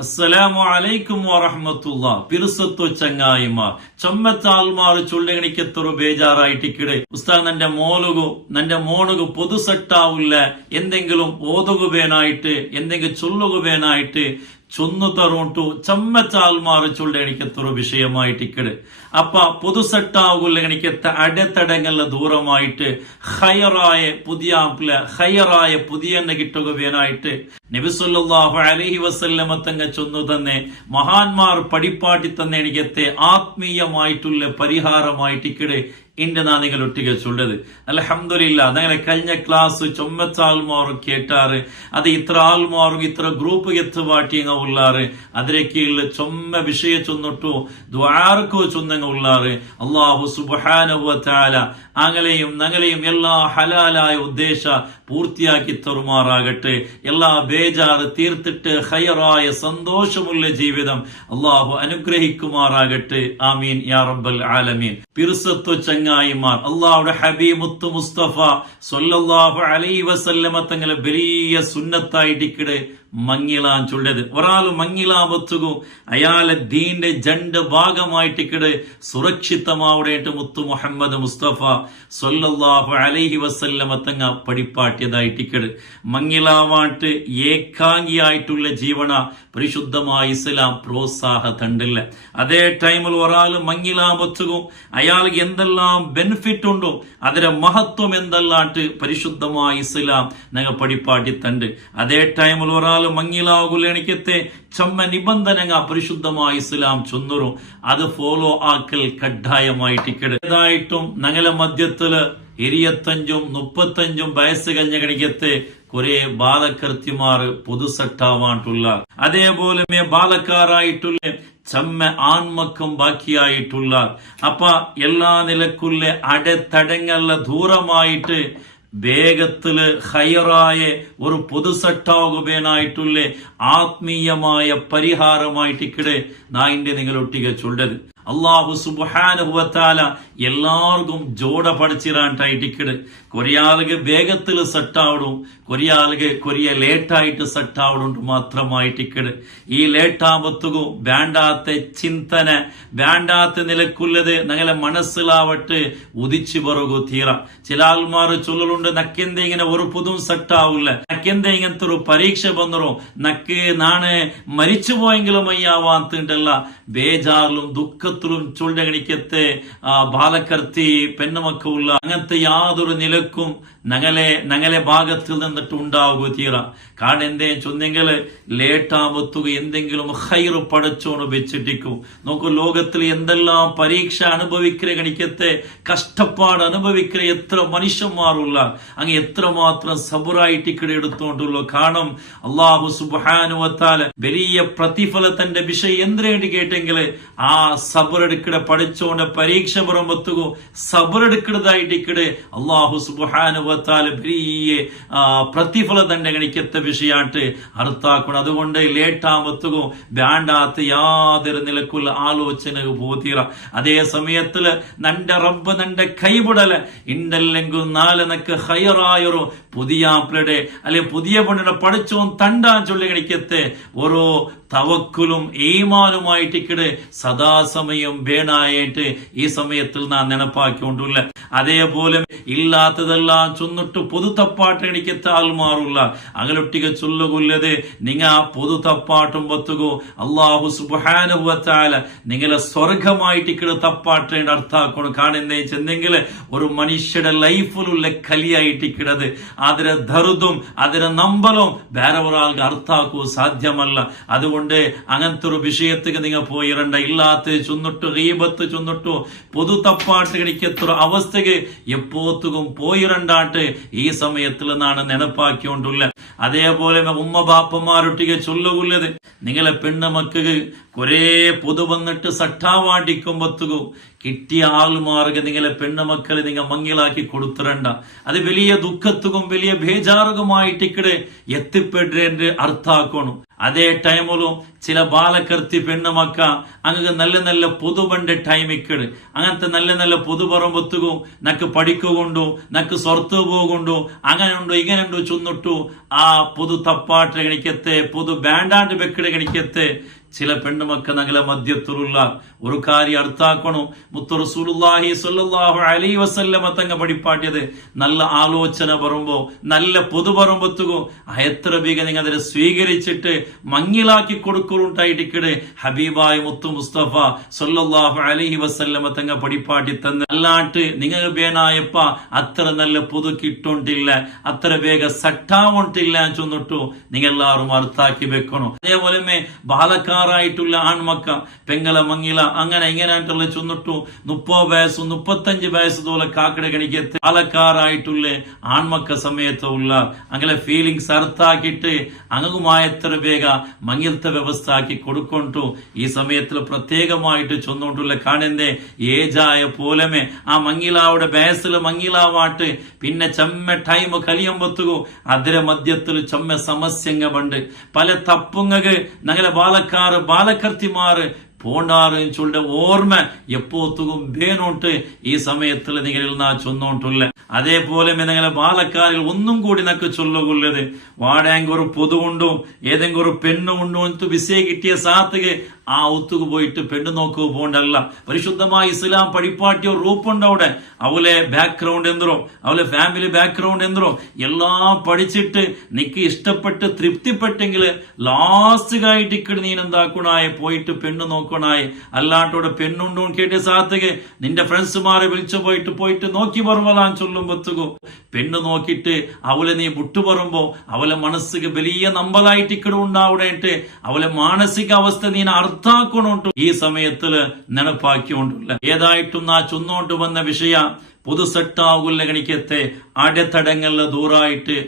അസ്സലാമു അലൈക്കും വറഹ്മത്തുള്ളാ. പിറുസത്തു ചങ്ങായിമാർ ചൊമ്മത്താൽമാർ ചൊല്ലണിക്കെത്തൊരു ബേജാറായിട്ടിക്കിടെ ഉസ്താദ് നന്റെ മോണുകു പൊതുസെട്ടാവില്ല എന്തെങ്കിലും ഓതുകുവേനായിട്ട് എന്തെങ്കിലും ചൊല്ലുകുവേനായിട്ട് ചൊന്നു തറുണ്ടു ചമ്മച്ചാൽമാർ ചൊല്ലണിക്കെത്തൊരു വിഷയമായിട്ടിക്കട് അപ്പ പൊതുസെട്ടാവുള്ള എനിക്കെത്ത അടത്തടങ്ങുള്ള ദൂരമായിട്ട് ഹയറായ പുതിയ കിട്ടുകവേനായിട്ട് നബി സല്ലല്ലാഹു അലൈഹി വസല്ലമ തങ്ങ ചൊന്നു തന്നെ മഹാന്മാർ പടിപ്പാട്ടി തന്നെ എനിക്കത്തെ ആത്മീയമായിട്ടുള്ള പരിഹാരമായിട്ടിക്കടെ ഇന്റെ നാനികൾ ഒട്ടിക ചൊല്ലത് അൽഹംദുലില്ലാ. അങ്ങനെ കഴിഞ്ഞ ക്ലാസ് ചൊമ്മച്ചാൽമാറും കേട്ടാറ് അത് ഇത്ര ആൾമാറും ഇത്ര ഗ്രൂപ്പ് എത്തുവാട്ടിയങ്ങ ഉള്ളാറ് അതിലേക്കുള്ള ചൊമ്മ വിഷയ ചൊന്നിട്ടു ദ്വാരക്കോ ചൊന്നങ്ങ ഉള്ളാറ്. അല്ലാഹു സുബ്ഹാനഹു വ തആല അങ്ങലെയും നങ്ങലെയും എല്ലാ ഹലാലായ ഉദ്ദേശ പൂർത്തിയാക്കി തരുമാറാകട്ടെ. എല്ലാ ബേജാറ് തീർത്തിട്ട് ഹയറായ സന്തോഷമുള്ള ജീവിതം അല്ലാഹു അനുഗ്രഹിക്കുമാറാകട്ടെ. ആമീൻ യാ റബ്ബൽ ആലമീൻ. പിർസത്തു ചങ്ങായിമാർ അല്ലാഹുവിന്റെ ഹബീബ് മുത്തു മുസ്തഫ സ്വല്ലല്ലാഹു അലൈഹി വസല്ലമ തങ്ങളെ വലിയ സുന്നത്തായിട്ടിക്കടെ മങ്ങിലാൻ ചൊല്ലത് ഒരാൾ മങ്ങിലാവത്തുകു അയാളെ ദീന്റെ ജണ്ട് ഭാഗമായിട്ടിക്കടെ സുരക്ഷിതമാവിടേട്ട് മുത്തു മുഹമ്മദ് മുസ്തഫ സ്വല്ലല്ലാഹു അലൈഹി വസല്ലമ തങ്ങ പടിപ്പാട്ടിയതായിട്ടിക്കട് മങ്ങിലാവാട്ട് ഏകാംഗിയായിട്ടുള്ള ജീവന പരിശുദ്ധമായ ഇസ്ലാം പ്രോത്സാഹ തണ്ടില്ല. അതേ ടൈമിൽ ഒരാൾ മങ്ങിലാവത്തുകു അയാൾക്ക് എന്തെല്ലാം ബെനിഫിറ്റ് ഉണ്ടോ അതിന്റെ മഹത്വം എന്തെല്ലാട്ട് പരിശുദ്ധമായ ഇസ്ലാം ഞങ്ങൾ പടിപ്പാട്ടി തണ്ട്. അതേ ടൈമിൽ ഒരാൾ മങ്ങിലാവുക എനിക്കത്തെ ചമ്മ നിബന്ധനങ്ങ പരിശുദ്ധമായ ഇസ്ലാം ചൊന്നറും അത് ഫോളോ ആക്കൽ കഡ്ഡായമായിട്ടിക്കട്. ഏതായിട്ടും ഞങ്ങളെ മധ്യത്തില് 25-35 വയസ്സ് കഴിഞ്ഞ കണിക്കത്തെ കുറെ ബാലകർത്തിമാർ പൊതുസെട്ടാവാണ്ടുള്ള അതേപോലെ ബാലക്കാരായിട്ടുള്ള ചമ്മ ആൺമക്കം ബാക്കിയായിട്ടുള്ള അപ്പ എല്ലാ നിലക്കുള്ള അടത്തടങ്ങുള്ള ദൂരമായിട്ട് വേഗത്തില് ഹയറായ ഒരു പൊതുസെട്ടാകുവാനായിട്ടുള്ള ആത്മീയമായ പരിഹാരമായിട്ടിക്കടെ നായിന്റെ നിങ്ങൾ ഒട്ടിക ചൊല്ലത്. അല്ലാഹു സുബ്ഹാനഹു വ തആല എല്ലാവർക്കും ജോഡ പഠിച്ചിരാണ്ടായിട്ടിക്കട്. കൊറിയാളുക വേഗത്തില് സെട്ടാവിടും, കൊറിയ ലേറ്റായിട്ട് സെട്ടാവിടും മാത്രമായിട്ടിക്കട്. ഈ ലേറ്റാവത്തുകു വേണ്ടാത്ത ചിന്തന വേണ്ടാത്ത നിലക്കുള്ളത് ഞങ്ങളെ മനസ്സിലാവട്ട് ഉദിച്ചു പറകു തീറ. ചില ആൾമാർ ചൊല്ലുണ്ട് നക്കെന്തെ ഇങ്ങനെ ഒരു പുതും സെട്ടാവില്ല, നക്കെന്തെ ഇങ്ങനത്തെ ഒരു പരീക്ഷ വന്നറോ, നക്ക് നാണ് മരിച്ചു പോയെങ്കിലും അയ്യാവാത്തുണ്ടല്ല ബേജാറിലും ദുഃഖത്തിലും ചൊല്ലണിക്കത്തെ ബാലക്കർത്തി പെണ്ണുമക്കുള്ള അങ്ങനത്തെ യാതൊരു നിലക്കും ഞങ്ങളെ ഭാഗത്തിൽ നിന്നിട്ട് ഉണ്ടാവുക തീറ. കാരണം എന്തേ ചൊന്നെങ്കില് ലേറ്റാവത്തുക എന്തെങ്കിലും ഹൈറ് പടച്ചോണ് വെച്ചിട്ടിക്കും. നോക്കൂ, ലോകത്തിൽ എന്തെല്ലാം പരീക്ഷ അനുഭവിക്കുന്ന കണിക്കത്തെ കഷ്ടപ്പാട് അനുഭവിക്കുന്ന എത്ര മനുഷ്യന്മാരുള്ള അങ്ങ് എത്രമാത്രം സബുറായിട്ടിക്കടെ എടുത്തോണ്ടുള്ളൂ. കാരണം അല്ലാഹു സുബ്ഹാനഹു വ തആല വലിയ പ്രതിഫലത്തിന്റെ വിഷയം എന്തിനേണ്ടി കേട്ടെങ്കിൽ ആ സബറെടുക്കട പഠിച്ചോണ്ട് പരീക്ഷ പുറമ്പത്തുകോ സബറെടുക്കടതായിട്ടിക്കടെ അല്ലാഹു സുബ്ഹാനഹു വ തആല വലിയ പ്രതിഫല തന്നെ കണിക്കത്തെ വിഷയായിട്ട് അർത്ഥാക്കണം. അതുകൊണ്ട് ലേറ്റാമത്തുകോ വേണ്ടാത്ത യാതൊരു നിലക്കുള്ള ആലോചന പോതീറ. അതേ സമയത്തില് നന്റെ റബ്ബ് നന്റെ കൈവിടല് ഇണ്ടല്ലെങ്കിൽ നാലെനക്ക് ഹയറായൊരു പുതിയ ആപ്പിളുടെ അല്ലെ പുതിയ പെണ്ണിനെ പഠിച്ചോൻ തണ്ടാൻ ചൊല്ലി കണിക്കത്തെ ഓരോ തവക്കുലും ഈമാനുമായിട്ടിക്കട് സദാസമയം വേണായിട്ട് ഈ സമയത്തിൽ നാം നെനപ്പാക്കിക്കൊണ്ടില്ല. അതേപോലെ ഇല്ലാത്തതെല്ലാം ചൊന്നിട്ട് പൊതു തപ്പാട്ട് എനിക്കത്തെ ആൾമാറുള്ള അകലൊട്ടിക ചൊല്ലുകൊല്ലത് നിങ്ങ പൊതു തപ്പാട്ടും പത്തുകോ അല്ലാഹു സുബ്ഹാനഹു വ തആല നിങ്ങളെ സ്വർഗമായിട്ടിക്കട് തപ്പാട്ടേണ്ട അർത്ഥാക്കണം. കാണുന്നേ ചെന്നെങ്കിൽ ഒരു മനുഷ്യയുടെ ലൈഫിലുള്ള കലിയായിട്ടിക്കടത് അതിന്റെ ധറുതും അതിന്റെ നമ്പലും വേറെ ഒരാൾക്ക് അർത്ഥാക്കൂ സാധ്യമല്ല. അതുകൊണ്ട് അങ്ങനത്തെ ഒരു വിഷയത്തേക്ക് നിങ്ങൾ പോയിരണ്ട. ഇല്ലാത്ത ചൊന്നിട്ടു ഗീബത്ത് ചൊന്നിട്ടു പൊതു തപ്പാട്ട് കണിക്കത്ര അവസ്ഥക്ക് എപ്പോത്തും പോയിരണ്ടാട്ട് ഈ സമയത്തിൽ നിന്നാണ് നെനപ്പാക്കിക്കൊണ്ടുള്ള. അതേപോലെ ഉമ്മ ബാപ്പന്മാരൊട്ടിക ചൊല്ലുകൊല്ലത് നിങ്ങളെ പെണ്ണുമക്ക് കുറെ പൊതു വന്നിട്ട് സട്ടാവാടിക്കുമ്പത്തുകു കിട്ടിയ ആൾമാർക്ക് നിങ്ങളെ പെണ്ണുമക്കളെ നിങ്ങൾ മങ്ങിലാക്കി കൊടുത്തിരണ്ട. അത് വലിയ ദുഃഖത്തുക്കും വലിയ ബേജാറുകുമായിട്ടിക്കടെ എത്തിപ്പെടേണ്ട അർത്ഥാക്കണം. അതേ ടൈമിലും ചില ബാലകർത്തി പെണ്ണുമക്ക അങ്ങ് നല്ല നല്ല പുതുബണ്ട് ടൈമിക്കട് അങ്ങനത്തെ നല്ല നല്ല പുതു പറമ്പത്തുകു നക്ക് പഠിക്കുകൊണ്ടു നക്ക് സ്വർത്തു പോകുണ്ടു അങ്ങനെ ഉണ്ടോ ഇങ്ങനെ ഉണ്ടോ ചൊന്നിട്ടു ആ പുതു തപ്പാട്ട് ഗണിക്കത്തെ പുതു ബാൻഡാണ്ട് വെക്കട് ഗണിക്കത്തെ ചില പെണ്ണുമക്ക ഞങ്ങളെ മധ്യത്തിലുള്ള ഒരു കാര്യം അർത്ഥാക്കണം. മുത്തു റസൂലുള്ളാഹി സ്വല്ലല്ലാഹു അലൈഹി വസല്ലമ തങ്ങ പഠിപ്പാട്ടിയത് നല്ല ആലോചന പറയുമ്പോ നല്ല പൊതു പറയുമ്പത്തുകോ എത്ര വേഗം നിങ്ങൾ അതിനെ സ്വീകരിച്ചിട്ട് മങ്ങിലാക്കി കൊടുക്കുണ്ടായിട്ടിക്കട് ഹബീബായ മുത്തു മുസ്തഫ സ്വല്ലല്ലാഹു അലൈഹി വസല്ലമ തങ്ങ പഠിപ്പാട്ടി തന്ന് അല്ലാട്ട് നിങ്ങൾ വേനായപ്പ അത്ര നല്ല പുതു കിട്ടോണ്ടില്ല അത്ര വേഗ സട്ടാവോണ്ടില്ല ചൊന്നിട്ടു നിങ്ങളെല്ലാവരും അർത്ഥാക്കി വെക്കണം. അതേപോലെ ബാലക്കാരായിട്ടുള്ള ആൺമക്ക പെങ്ങള മങ്ങില അങ്ങനെ ഇങ്ങനായിട്ടുള്ള ചൊന്നിട്ടു 30 വയസ്സു 35 വയസ്സ് തോലെ കാക്കട ഗണിക്കത്തെ ബാലക്കാരായിട്ടുള്ള ആൺമക്ക സമയത്തുള്ള അങ്ങനെ ഫീലിംഗ്സ് അർത്ഥാക്കിയിട്ട് അങ്ങുമായ എത്ര വേഗ മങ്ങിലത്തെ വ്യവസ്ഥ ആക്കി കൊടുക്കൊണ്ടു ഈ സമയത്തിൽ പ്രത്യേകമായിട്ട് ചൊന്നോണ്ടുള്ള കാണുന്നേ ഏജായ പോലമേ ആ മങ്ങിലാവുടെ വയസ്സില് മങ്ങിലാവാട്ട് പിന്നെ ചെമ്മ ടൈം കലിയുമ്പത്തുകു അതിരെ മധ്യത്തിൽ ചെമ്മ സമസ്യങ്ങ പണ്ട് പല തപ്പുങ്ങക്ക് ഞങ്ങളെ ബാലക്കർത്തിമാര് പോണ്ടാറ് ചൊല്ല ഓർമ്മ എപ്പോത്തും വേണോട്ട് ഈ സമയത്തിൽ നിങ്ങളിൽ നാ ചൊന്നോട്ടുള്ള അതേപോലെ നിങ്ങളെ ബാലക്കാരിൽ ഒന്നും കൂടി നക്ക് ചൊല്ലുകൊള്ളത് വാടേങ്ക ഒരു പൊതുണ്ടോ ഏതെങ്കിലും ഒരു പെണ്ണുണ്ടോ എന്ന് വിസയ കിട്ടിയ സാത്തുക ആ ഒത്തുക പോയിട്ട് പെണ്ണു നോക്കുക പോണ്ടല്ല. പരിശുദ്ധമായ ഇസ്ലാം പഠിപ്പാട്ടിയ റൂപ്പുണ്ട് അവിടെ അവലെ ബാക്ക്ഗ്രൗണ്ട് എന്തോ അവലെ ഫാമിലി ബാക്ക്ഗ്രൗണ്ട് എന്തോ എല്ലാം പഠിച്ചിട്ട് നിക്ക് ഇഷ്ടപ്പെട്ട് തൃപ്തിപ്പെട്ടെങ്കിൽ ലാസ്റ്റ് ആയിട്ട് ഇക്കട് നീ എന്താക്കണായ പോയിട്ട് പെണ്ണു നോക്കണായി അല്ലാട്ടോടെ പെണ്ണുണ്ടോ കേട്ടിയ സാത്തുക നിന്റെ ഫ്രണ്ട്സുമാരെ വിളിച്ചു പോയിട്ട് നോക്കി പറവലാൻ ചൊല്ലുമ്പത്തുകോ പെണ്ണു നോക്കിയിട്ട് അവളെ നീ വിട്ടു പറയുമ്പോ അവളെ മനസ്സിക്ക് വലിയ നമ്പലായിട്ട് ഇക്കട് ഉണ്ടാവിടേട്ട് അവളെ മാനസിക അവസ്ഥ നീ അർത്ഥാക്കണോട്ടു ഈ സമയത്തില് നെനപ്പാക്കിക്കൊണ്ടുള്ള ഏതായിട്ടും നാ ചൊന്നോട്ട് വന്ന വിഷയ പുതുസെട്ടാകുള്ള ഗണിക്കത്തെ അടത്തടങ്ങളിലെ ദൂരായിട്ട്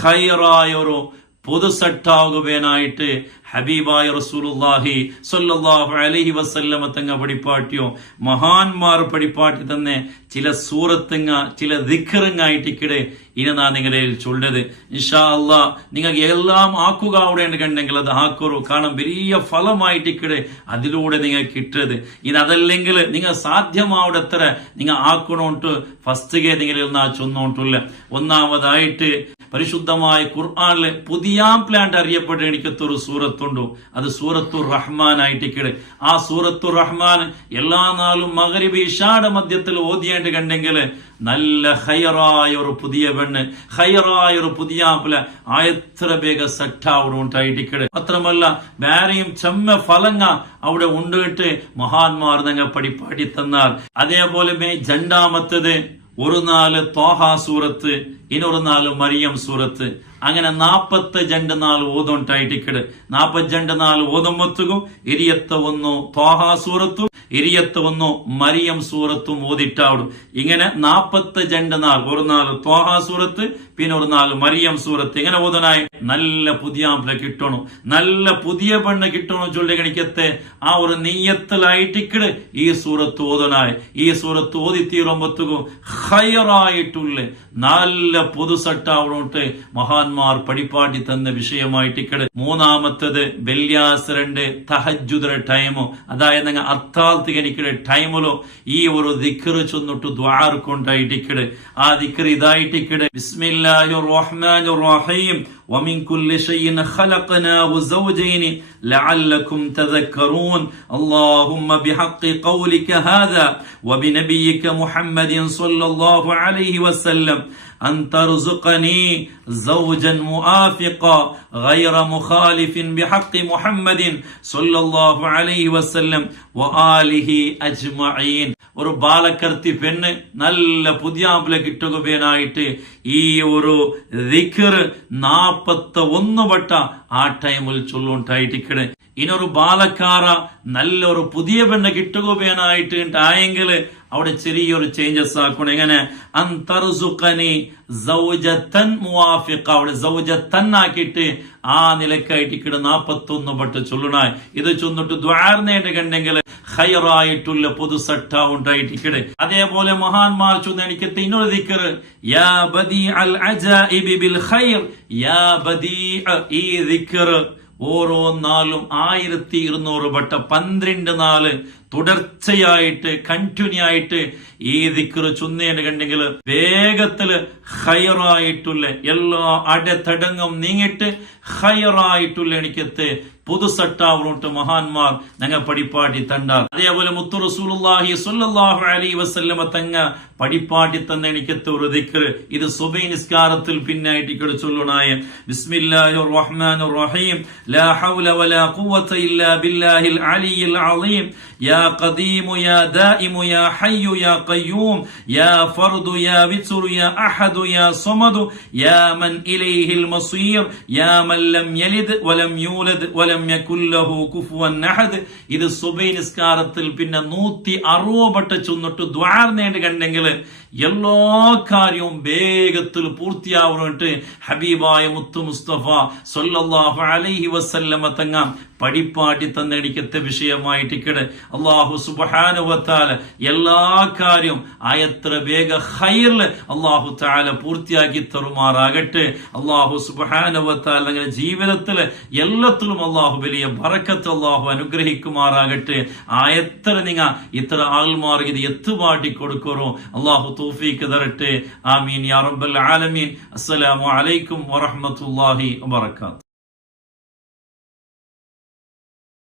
ഹൈറായൊരു പുതുസെട്ടാകുവാനായിട്ട് ഹബീബായ റസൂലുള്ളാഹി സ്വല്ലല്ലാഹു അലൈഹി വസല്ലമ തങ്ങ പഠിപ്പാട്ടിയോ മഹാന്മാർ പഠിപ്പാട്ടി തന്നെ ചില സൂറത്തുങ്ങ ചില ദിക്റുങ്ങായിട്ടിക്കിടെ ഇനി നാ നിങ്ങളുടെ ചൊല്ലത് ഇൻഷാ അല്ലാഹ് നിങ്ങൾക്ക് എല്ലാം ആക്കുക അവിടെ കണ്ടെങ്കിൽ അത് ആക്കുറു കാരണം വലിയ ഫലമായിട്ടിക്കിടെ അതിലൂടെ നിങ്ങൾ കിട്ടത് ഇത് അതല്ലെങ്കിൽ നിങ്ങൾ സാധ്യമാവിടത്ര നിങ്ങൾ ആക്കണോട്ട് ഫസ്റ്റ് നിങ്ങളിൽ നാ ചൊന്നോട്ടില്ല. ഒന്നാമതായിട്ട് പരിശുദ്ധമായ ഖുർആനിലെ പുതിയ പ്ലാന്റ് അറിയപ്പെട്ട എനിക്കത്തൊരു സൂറത്തുണ്ടോ അത് സൂറത്തുർ റഹ്മാൻ ആയിട്ടിക്കടെ ആ സൂറത്തുർ റഹ്മാൻ എല്ലാ നാളും മഗ്രിബ് ഇശായുടെ മധ്യത്തിൽ ഓതിയാണ്ട് കണ്ടെങ്കിൽ നല്ല ഹൈറായ ഒരു പുതിയ പെണ്ണ് ഹൈറായ ഒരു പുതിയ എത്ര വേഗ സെറ്റാവിടെ ഉണ്ടായിട്ടിക്കടെ മാത്രമല്ല വേറെയും ചെമ്മ ഫലങ്ങ അവിടെ ഉണ്ടിട്ട് മഹാന്മാർ ഞങ്ങൾ പഠിപ്പാടി തന്നാൽ. അതേപോലെ രണ്ടാമത്തത് ഒരു നാല് ത്വാഹ സൂറത്ത് ഇനൊരു നാല് മറിയം സൂറത്ത് അങ്ങനെ 42 നാൾ ഓതുണ്ടായിട്ടിക്കട് 42 നാൾ ഓതുമ്പത്തുകും 21 ത്വാഹ സൂറത്തും 21 മറിയം സൂറത്തും ഓതിട്ടാവിടും. ഇങ്ങനെ 42 നാൾ ഒരു നാല് ത്വാഹ സൂറത്ത് പിന്നെ ഒരു നാല് മറിയം സൂറത്ത് ഇങ്ങനെ ഓതനായി നല്ല പുതിയ കിട്ടണം നല്ല പുതിയ പെണ്ണ് കിട്ടണം ചൊല്ലി കണിക്കത്തെ ആ ഒരു നെയ്യത്തിലായിട്ടിക്കട് ഈ സൂറത്ത് ഓതനായി ഈ സൂറത്ത് ഓതി തീരുമ്പത്തുകും ഹൈറായിട്ടുള്ള നല്ല പുതുസെട്ടാവണോട്ട് മഹാന്മാർ പഠിപ്പാട്ടി തന്ന വിഷയമായിട്ടിക്കട്. മൂന്നാമത്തത് വെള്ളിയാസരണ്ട് തഹജ്ജുദ് ടൈമോ അതായത് നിങ്ങൾ അത്താൽത്ത് കണിക്കടെ ടൈമിലോ ഈ ഒരു ദിക്റ് ചൊന്നിട്ട് ദ്വാർ കൊണ്ടായിട്ടിക്കട് ആ ദിക്റ് ഇതായിട്ടിക്കട് ബിസ്മില്ലാഹിർ റഹ്മാനിർ റഹീം ومن كل شيء خلقناه زوجين لعلكم تذكرون اللهم بحق قولك هذا وبنبيك محمد صلى الله عليه وسلم أن ترزقني زوجا موافقا غير مخالف بحق محمد صلى الله عليه وسلم وآله أجمعين. ഒരു ബാലക്കർത്തി പെണ്ണ് നല്ല പുതിയ കിട്ടുകയായിട്ട് ഈ ഒരു ദിക്ർ 41 വട്ട ആ ടൈമിൽ ചൊല്ലുണ്ടായിട്ടിക്കടെ. ഇനൊരു ബാലക്കാര നല്ലൊരു പുതിയ പെണ്ണ് കിട്ടുകയായിട്ട് ആയെങ്കിൽ അവിടെ ചെറിയൊരു ചേഞ്ചസ് ആക്കണം. എങ്ങനെ അന്തർസുഖനി സൗജത്തൻ മുവാഫിഖ അവിടെ സൗജത്തൻ ആക്കിയിട്ട് ആ നിലക്കായിട്ട് 41 വട്ട ചൊല്ലണായി. ഇത് ചൊന്നിട്ട് ദ്വാർന്നേട്ട് കണ്ടെങ്കിൽ ഹൈറായിട്ടുള്ള പുതുസെട്ടാ ഉണ്ടായിട്ടിക്കടെ. അതേപോലെ മഹാന്മാർ ചൊന്ന എനിക്കത്തെ ഇന്നൊരു ദിക്ർ യാ ബദീഅൽ അജായിബി ബിൽ ഖൈർ യാ ബദീഅ ഈ ദിക്ർ ഓരോ നാളും 1200 വട്ട 12 നാള് തുടർച്ചയായിട്ട് കണ്ടിന്യൂ ആയിട്ട് ഈ ദിക്ർ ചൊന്നേന് കണ്ടെങ്കിൽ വേഗത്തില് ഹൈറായിട്ടുള്ള എല്ലാ അടതടങ്ങും നീങ്ങിട്ട് ഹൈറായിട്ടുള്ള എനിക്കത്തെ പുതുസട്ടാവുണ്ട് മഹാന്മാർ ഞങ്ങൾ പടിപ്പാട്ടി തണ്ടാർ. അതേപോലെ മുത്തു റസൂലുള്ളാഹി സ്വല്ലല്ലാഹു അലൈഹി വസല്ലമ തങ്ങ പടിപ്പാട്ടി തന്ന എനിക്കത്തെ ഒരു ദിക്ർ ഇത് സുബഹി നിസ്കാരത്തിൽ പിന്നായിട്ട് ഇവിടെ ചൊല്ലണായ ബിസ്മില്ലാഹിർ റഹ്മാനിർ റഹീം ലാ ഹൗല വലാ ഖുവത ഇല്ലാ ബില്ലാഹിൽ അലിയിൽ അളീം യാ ഖദീമു യാ ദായിമു യാ ഹയ്യു യാ ഖയ്യൂം യാ ഫർദു യാ വിത്റു യാ അഹദു യാ സമദു യാ മൻ ഇലൈഹിൽ മസീർ യാ മൻ ലം യലിദ് വലം യൂലദ് വലം യകുൽ ലഹു കുഫുവൻ അഹദ്. ഇത് സുബഹി നിസ്കാരത്തിൽ പിന്നെ 160 വട്ട ചൊന്നിട്ട് ദ്വാർന്നേണ്ട് കണ്ടെങ്കിൽ എല്ലാ കാര്യവും വേഗത്തിൽ പൂർത്തിയാവുന്നിട്ട് ഹബീബായ മുത്തു മുസ്തഫ സല്ലല്ലാഹു അലൈഹി വസല്ലമ തങ്ങ പടിപ്പാട്ടി തന്നെടിക്കത്തെ വിഷയമായിട്ടിക്കടെ അല്ലാഹു സുബ്ഹാനഹു വ തആല എല്ലാ കാര്യവും ആയത്ര വേഗ ഖൈറിൽ അല്ലാഹു തആല പൂർത്തിയാക്കി തരുമാറാകട്ടെ. അല്ലാഹു സുബ്ഹാനഹു വ തആല നിങ്ങളുടെ ജീവിതത്തിൽ എല്ലാത്തിലും അല്ലാഹു വലിയ ബറക്കത്ത് അല്ലാഹു അനുഗ്രഹിക്കുമാറാകട്ടെ. ആയത്ര നിങ്ങ ഇത്ര ആൾമാർക്ക് ഇത് എത്തുപാട്ടി കൊടുക്കറോ അല്ലാഹു തൗഫീഖ് തരട്ടെ. ആമീൻ യാ റബ്ബൽ ആലമീൻ. അസ്സലാമു അലൈക്കും വറഹ്മത്തുള്ളാഹി വബറകാതുഹു.